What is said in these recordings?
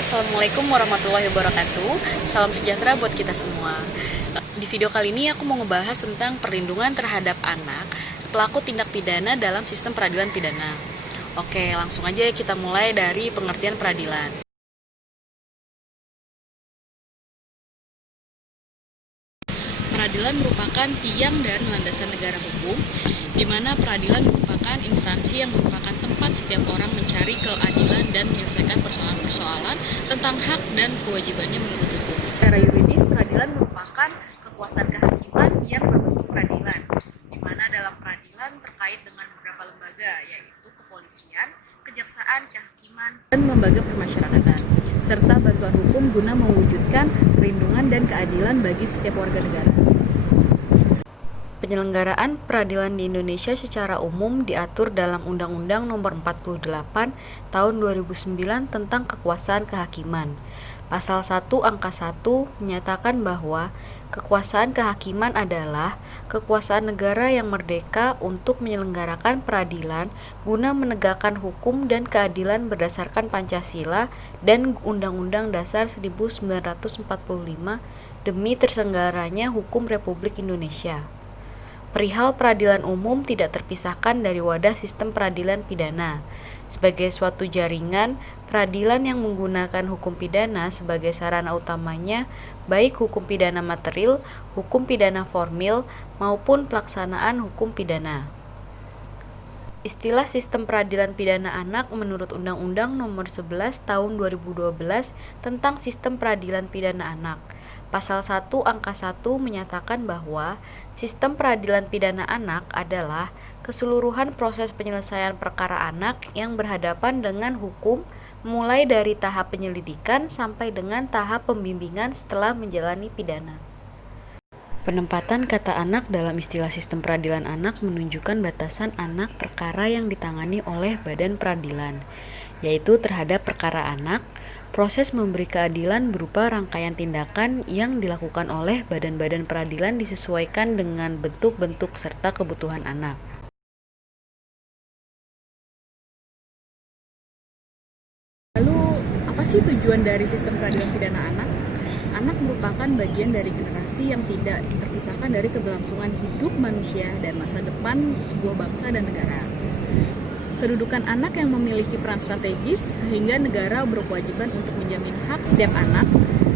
Assalamualaikum warahmatullahi wabarakatuh. Salam sejahtera buat kita semua. Di video kali ini aku mau ngebahas tentang perlindungan terhadap anak pelaku tindak pidana dalam sistem peradilan pidana. Oke, langsung aja kita mulai dari pengertian peradilan. Peradilan merupakan tiang dan landasan negara hukum, di mana peradilan merupakan instansi yang merupakan tempat setiap orang mencari keadilan dan menyelesaikan persoalan-persoalan tentang hak dan kewajibannya menurut hukum. Secara yuridis, peradilan merupakan kekuasaan kehakiman yang berbentuk peradilan, di mana dalam peradilan terkait dengan beberapa lembaga, yaitu kepolisian, kejaksaan, kehakiman, dan lembaga permasyarakatan, serta bantuan hukum guna mewujudkan perlindungan dan keadilan bagi setiap warga negara. Penyelenggaraan peradilan di Indonesia secara umum diatur dalam Undang-Undang Nomor 48 Tahun 2009 tentang Kekuasaan Kehakiman. Pasal 1 Angka 1 menyatakan bahwa kekuasaan kehakiman adalah kekuasaan negara yang merdeka untuk menyelenggarakan peradilan guna menegakkan hukum dan keadilan berdasarkan Pancasila dan Undang-Undang Dasar 1945 demi terselenggaranya hukum Republik Indonesia. Perihal peradilan umum tidak terpisahkan dari wadah sistem peradilan pidana. Sebagai suatu jaringan, peradilan yang menggunakan hukum pidana sebagai sarana utamanya, baik hukum pidana material, hukum pidana formil, maupun pelaksanaan hukum pidana. Istilah sistem peradilan pidana anak menurut Undang-Undang Nomor 11 Tahun 2012 tentang Sistem Peradilan Pidana Anak. Pasal 1 Angka 1 menyatakan bahwa sistem peradilan pidana anak adalah keseluruhan proses penyelesaian perkara anak yang berhadapan dengan hukum mulai dari tahap penyelidikan sampai dengan tahap pembimbingan setelah menjalani pidana. Penempatan kata anak dalam istilah sistem peradilan anak menunjukkan batasan anak perkara yang ditangani oleh badan peradilan, yaitu terhadap perkara anak, proses memberi keadilan berupa rangkaian tindakan yang dilakukan oleh badan-badan peradilan disesuaikan dengan bentuk-bentuk serta kebutuhan anak. Lalu, apa sih tujuan dari sistem peradilan pidana anak? Anak merupakan bagian dari generasi yang tidak terpisahkan dari keberlangsungan hidup manusia dan masa depan sebuah bangsa dan negara. Kedudukan anak yang memiliki peran strategis sehingga negara berkewajiban untuk menjamin hak setiap anak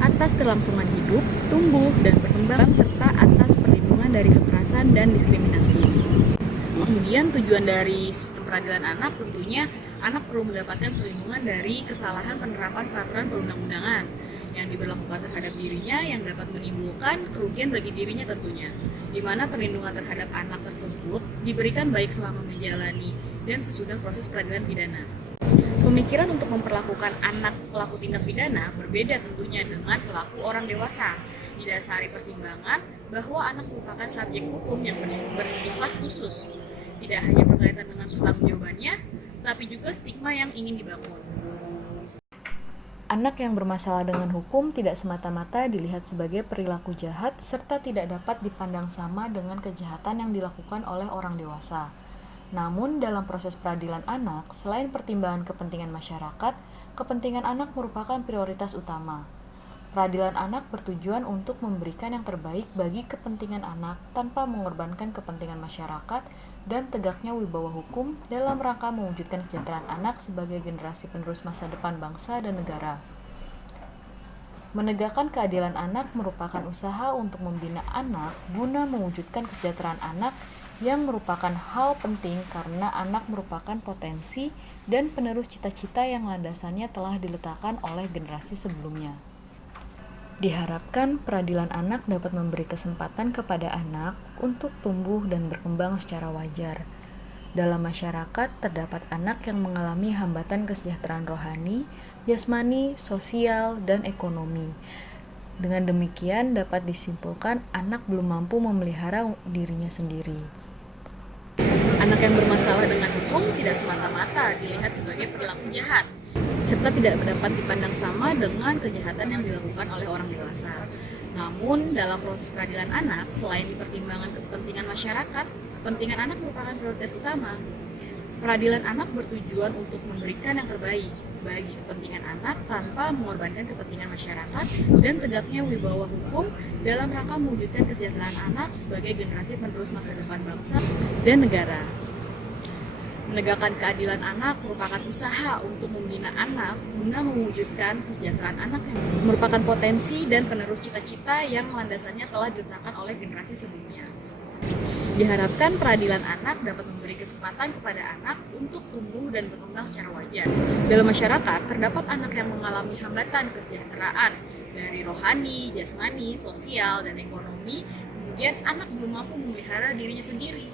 atas kelangsungan hidup, tumbuh, dan berkembang serta atas perlindungan dari kekerasan dan diskriminasi. Kemudian tujuan dari sistem peradilan anak tentunya anak perlu mendapatkan perlindungan dari kesalahan penerapan peraturan perundang-undangan yang diberlakukan terhadap dirinya yang dapat menimbulkan kerugian bagi dirinya tentunya, di mana perlindungan terhadap anak tersebut diberikan baik selama menjalani dan sesudah proses peradilan pidana. Pemikiran untuk memperlakukan anak pelaku tindak pidana berbeda tentunya dengan pelaku orang dewasa, didasari pertimbangan bahwa anak merupakan subjek hukum yang bersifat khusus, tidak hanya berkaitan dengan pertanggungjawabannya, tapi juga stigma yang ingin dibangun. Anak yang bermasalah dengan hukum tidak semata-mata dilihat sebagai perilaku jahat serta tidak dapat dipandang sama dengan kejahatan yang dilakukan oleh orang dewasa. Namun, dalam proses peradilan anak, selain pertimbangan kepentingan masyarakat, kepentingan anak merupakan prioritas utama. Peradilan anak bertujuan untuk memberikan yang terbaik bagi kepentingan anak tanpa mengorbankan kepentingan masyarakat dan tegaknya wibawa hukum dalam rangka mewujudkan kesejahteraan anak sebagai generasi penerus masa depan bangsa dan negara. Menegakkan keadilan anak merupakan usaha untuk membina anak guna mewujudkan kesejahteraan anak yang merupakan hal penting karena anak merupakan potensi dan penerus cita-cita yang landasannya telah diletakkan oleh generasi sebelumnya. Diharapkan peradilan anak dapat memberi kesempatan kepada anak untuk tumbuh dan berkembang secara wajar. Dalam masyarakat terdapat anak yang mengalami hambatan kesejahteraan rohani, jasmani, sosial, dan ekonomi. Dengan demikian dapat disimpulkan anak belum mampu memelihara dirinya sendiri. Anak yang bermasalah dengan hukum tidak semata-mata dilihat sebagai perilaku jahat, serta tidak dapat dipandang sama dengan kejahatan yang dilakukan oleh orang dewasa. Namun, dalam proses peradilan anak, selain dipertimbangkan kepentingan masyarakat, kepentingan anak merupakan prioritas utama. Peradilan anak bertujuan untuk memberikan yang terbaik bagi kepentingan anak tanpa mengorbankan kepentingan masyarakat dan tegaknya wibawa hukum dalam rangka mewujudkan kesejahteraan anak sebagai generasi penerus masa depan bangsa dan negara. Menegakkan keadilan anak merupakan usaha untuk membina anak guna mewujudkan kesejahteraan anak yang merupakan potensi dan penerus cita-cita yang landasannya telah diletakkan oleh generasi sebelumnya. Diharapkan peradilan anak dapat memberi kesempatan kepada anak untuk tumbuh dan berkembang secara wajar. Dalam masyarakat, terdapat anak yang mengalami hambatan kesejahteraan dari rohani, jasmani, sosial, dan ekonomi. Kemudian anak belum mampu memelihara dirinya sendiri.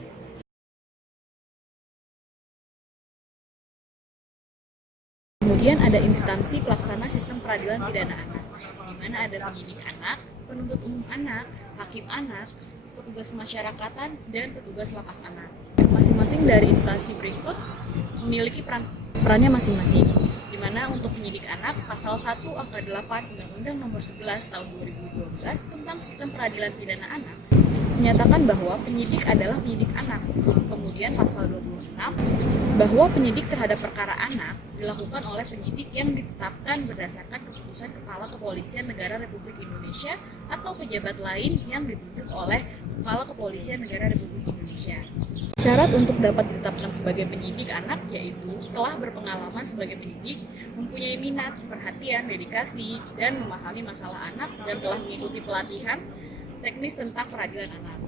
Kemudian ada instansi pelaksana sistem peradilan pidana anak, di mana ada penyidik anak, penuntut umum anak, hakim anak, petugas kemasyarakatan, dan petugas lapas anak. Masing-masing dari instansi berikut memiliki perannya masing-masing, di mana untuk penyidik anak, pasal 1 angka 8 Undang-Undang Nomor 11 Tahun 2012 tentang Sistem Peradilan Pidana Anak menyatakan bahwa penyidik adalah penyidik anak. Kemudian pasal 26 bahwa penyidik terhadap perkara anak dilakukan oleh penyidik yang ditetapkan berdasarkan keputusan Kepala Kepolisian Negara Republik Indonesia atau pejabat lain yang ditunjuk oleh Kepala Kepolisian Negara Republik Indonesia. Syarat untuk dapat ditetapkan sebagai penyidik anak yaitu telah berpengalaman sebagai penyidik, mempunyai minat, perhatian, dedikasi, dan memahami masalah anak, dan telah mengikuti pelatihan teknis tentang peradilan anak.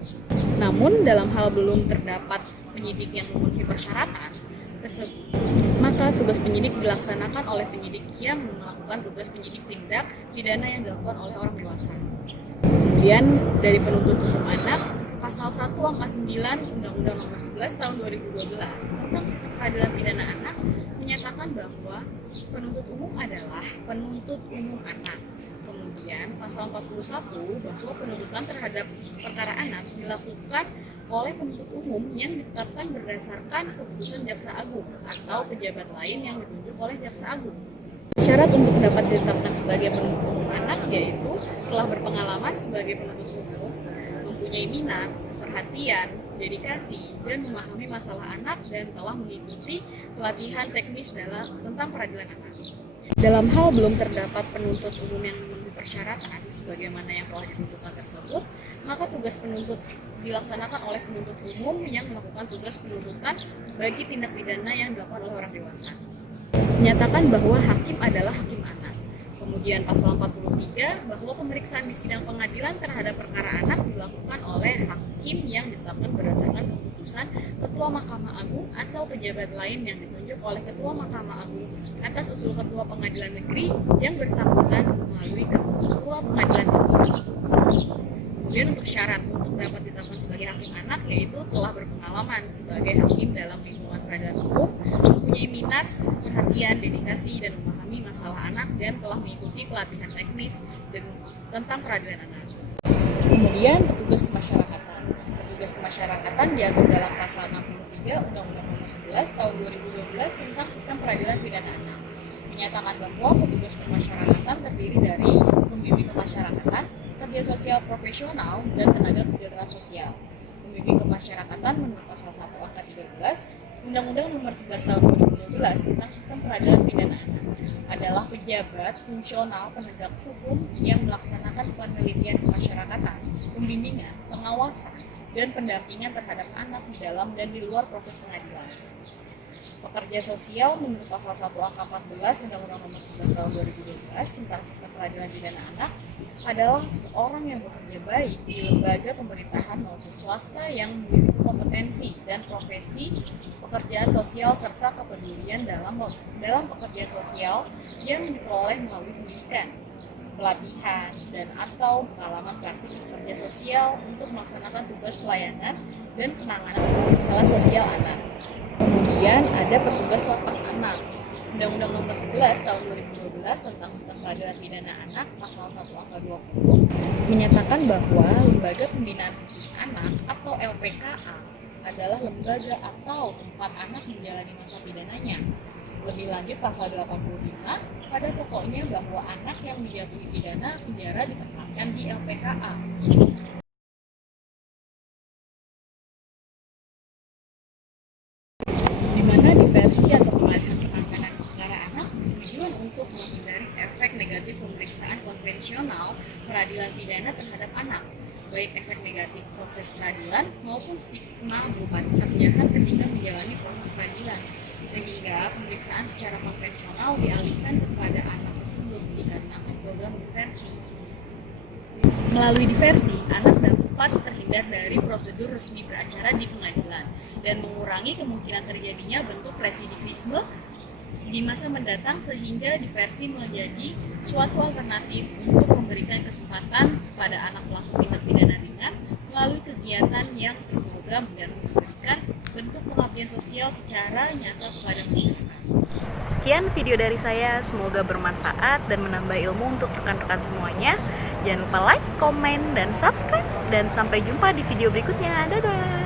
Namun, dalam hal belum terdapat penyidik yang memenuhi persyaratan tersebut, maka tugas penyidik dilaksanakan oleh penyidik yang melakukan tugas penyidik tindak pidana yang dilakukan oleh orang dewasa. Kemudian, dari penuntut umum anak, pasal 1 angka 9 Undang-Undang Nomor 11 Tahun 2012 tentang Sistem Peradilan Pidana Anak menyatakan bahwa penuntut umum adalah penuntut umum anak. Kemudian pasal 41 bahwa penuntutan terhadap perkara anak dilakukan oleh penuntut umum yang ditetapkan berdasarkan keputusan Jaksa Agung atau pejabat lain yang ditunjuk oleh Jaksa Agung. Syarat untuk dapat ditetapkan sebagai penuntut umum anak yaitu telah berpengalaman sebagai penuntut umum, mempunyai minat, perhatian, dedikasi, dan memahami masalah anak, dan telah mengikuti pelatihan teknis tentang peradilan anak. Dalam hal belum terdapat penuntut umum yang memenuhi persyaratan sebagaimana yang telah ditentukan tersebut, maka tugas penuntut dilaksanakan oleh penuntut umum yang melakukan tugas penuntutan bagi tindak pidana yang dilakukan oleh orang dewasa. Menyatakan bahwa hakim adalah hakim anak. Kemudian pasal 43 bahwa pemeriksaan di sidang pengadilan terhadap perkara anak dilakukan oleh hakim yang ditetapkan berdasarkan keputusan Ketua Mahkamah Agung atau pejabat lain yang ditunjuk oleh Ketua Mahkamah Agung atas usul Ketua Pengadilan Negeri yang bersangkutan melalui Ketua Pengadilan Negeri. Kemudian untuk syarat untuk dapat ditetapkan sebagai hakim anak yaitu telah berpengalaman sebagai hakim dalam lingkungan peradilan hukum, mempunyai minat, perhatian, dedikasi, dan memahami masalah anak, dan telah mengikuti pelatihan teknis tentang peradilan anak. Kemudian petugas kemasyarakatan. Petugas kemasyarakatan diatur dalam pasal 63 Undang-Undang Nomor 11 Tahun 2012 tentang Sistem Peradilan Pidana Anak. Menyatakan bahwa petugas kemasyarakatan terdiri dari pembimbing kemasyarakatan, kerja sosial profesional, dan tenaga kesejahteraan sosial. Pembimbing kemasyarakatan menurut pasal 1 angka 13 Undang-Undang Nomor 11 Tahun 2012 tentang Sistem Peradilan Pidana Anak adalah pejabat fungsional penegak hukum yang melaksanakan penelitian kemasyarakatan, pembimbingan, pengawasan, dan pendampingan terhadap anak di dalam dan di luar proses pengadilan. Pekerja sosial menurut pasal 1 angka 14 Undang-Undang Nomor 11 Tahun 2012 tentang Sistem Peradilan Pidana Anak adalah seorang yang bekerja baik di lembaga pemerintahan maupun swasta yang memiliki kompetensi dan profesi pekerjaan sosial serta kepedulian dalam pekerjaan sosial yang diperoleh melalui pendidikan, pelatihan, dan atau pengalaman praktik pekerja sosial untuk melaksanakan tugas pelayanan dan penanganan masalah sosial anak. Kemudian ada petugas lapas anak. Undang-Undang Nomor 11 Tahun 2012 tentang Sistem Peradilan Pidana Anak pasal 1 angka 20 menyatakan bahwa Lembaga Pembinaan Khusus Anak atau LPKA adalah lembaga atau tempat anak menjalani masa pidananya. Lebih lanjut pasal 85 pada pokoknya bahwa anak yang dijatuhi pidana penjara ditempatkan di LPKA. Di mana konvensional peradilan pidana terhadap anak, baik efek negatif proses peradilan maupun stigma berupa cap jahat ketika menjalani proses peradilan, sehingga pemeriksaan secara konvensional dialihkan kepada anak tersebut dikarenakan program diversi. Melalui diversi, anak dapat terhindar dari prosedur resmi beracara di pengadilan dan mengurangi kemungkinan terjadinya bentuk residivisme di masa mendatang, sehingga diversi menjadi suatu alternatif untuk memberikan kesempatan pada anak pelaku tindak pidana ringan melalui kegiatan yang terprogram dan memberikan bentuk pengabdian sosial secara nyata kepada masyarakat. Sekian video dari saya, semoga bermanfaat dan menambah ilmu untuk rekan-rekan semuanya. Jangan lupa like, komen, dan subscribe, dan sampai jumpa di video berikutnya. Dadah!